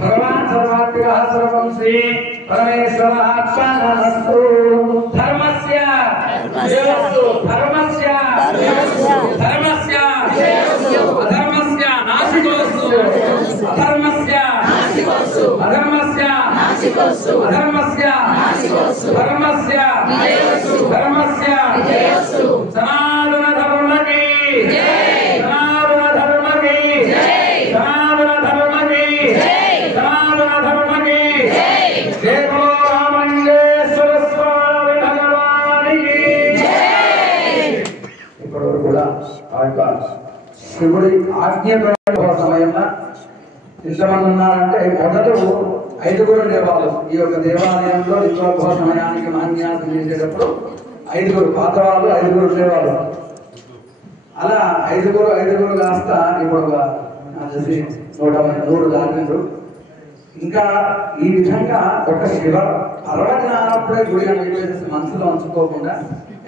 भगवान सर्वात्मकः सर्वं श्री परमेश्वरात्मनस्तु धर्मस्य जयस्तु धर्मस्य धर्मस्य अधर्मस्य नाशिकोस्तु अधर्मस्य अधर्मस्य अधर्मस्य धर्मस्य धर्मस्य सनातन धर्म की जय सनातन धर्म की जय सनातन धर्म की जय सनातन धर्म की जय जय बोलो रामलिंगेश्वर स्वामी भगवान की जय। ఇప్పుడు కూడా శివుడి ఆజ్ఞ సమయంలో ఇంతమంది ఉన్నారంటే మొదట 5 దేవాలయం ఈ యొక్క దేవాలయంలో లింగోద్భవ సమయానికి మహాన్యాసం చేసేటప్పుడు 5 పాత వాళ్ళు 5 దేవాలు అలా 5 కాస్త ఇప్పుడు 103 దాటిండ్రు. ఇంకా ఈ విధంగా ఒక శివ పర్వదినాలప్పుడే గుడి అనేది మనసులో ఉంచుకోకుండా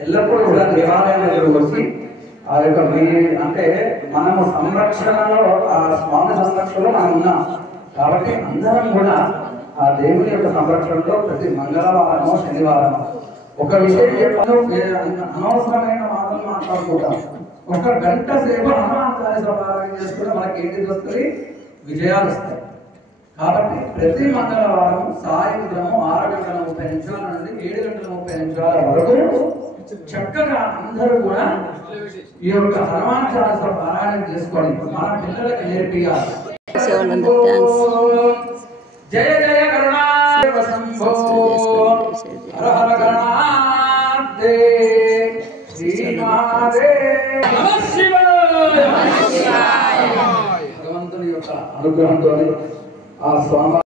ఎల్లప్పుడూ కూడా దేవాలయంలో వచ్చి ఆ యొక్క అంటే మనము సంరక్షణలో ఆ స్వామి సంరక్షణలో మనం ఉన్నాం కాబట్టి అందరం కూడా ఆ దేవుని యొక్క సంరక్షణలో ప్రతి మంగళవారమో శనివారమో ఒక విషయం చెప్పను అనవసరమైన మాటలు మాట్లాడుకుంటాం. 1 గంట సేపు హనుమాన్ చాలీసా పారాయణ చేసుకుంటే మనకి ఏంటి వస్తుంది, విజయాలు వస్తాయి. కాబట్టి ప్రతి మంగళవారం సాయంత్రము 6:30 నుండి 7:30 వరకు చక్కగా అందరూ కూడా ఈ యొక్క హనుమాన్ చాలీసా పారాయణ చేసుకోండి. మన పిల్లలకి నేర్పియాలి. జయ జయ కరుణాదేవ శంభో హర హర గణాదే శ్రీనాథే నమః శివాయ భగవంతుని యొక్క అనుగ్రహంతో ఆ స్వామి